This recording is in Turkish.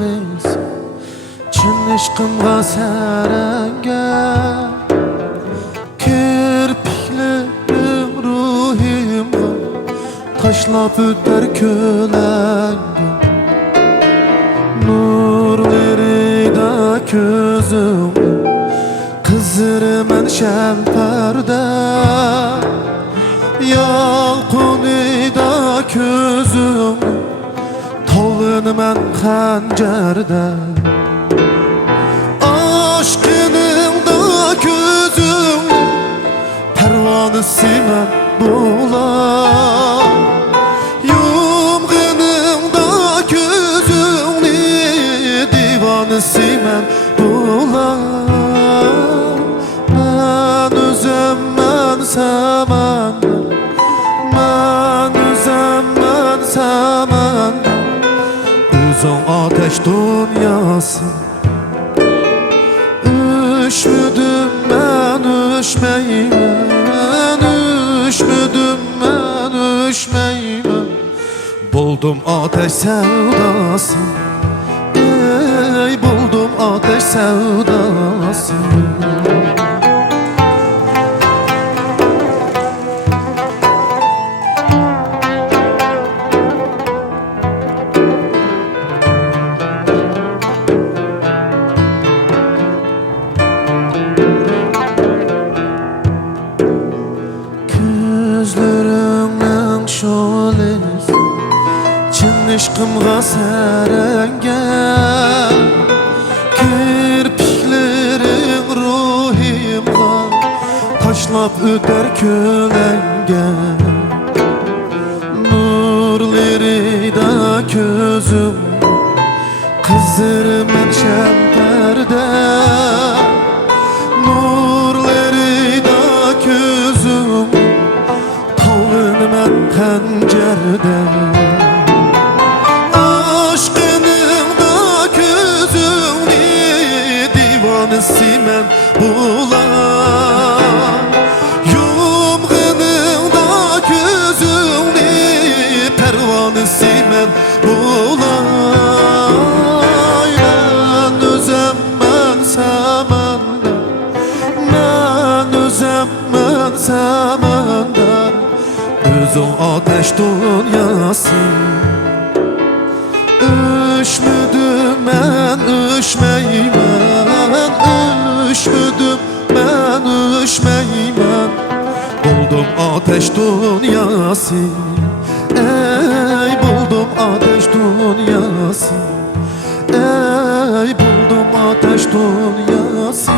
şolis Çin ishqimga saranga Kirpiklerim ruhimga Tashlab o'tar ko'langa Nurlarida ko'zimga Qiziraman shamparda Yolqinida ko'zimga To'linaman xanjarda Aşkınımda gözüm Pervanesimen bulan Yumğunumda gözümni Divanesimen bulan Ben özümmen semanda Ben özümmen semanda Özün ateş dünyası Üşmüdüm ben üşmeymen Üşmüdüm ben üşmeymen Buldum ateş sevdası Ey buldum ateş sevdası Gözlerinden şolis Çin ishqimga saranga Kirpiklerin ruhimga Tashlab o'tar ko'langa Nurlarida ko'zim Qiziraman shamparda Nurlarida ko'zim To'linaman xanjarda Aşkınımda gözümni Divanesimen bulan Yumğunumda gözümni Pervanesimen bulan Ben özümmen semanda Ben özümmen semanda Özün ateş dünyası Üşmüdüm ben üşmeymen Üşmüdüm ben üşmeymen Buldum ateş dünyası Ey buldum ateş dünyası Ey buldum ateş dünyası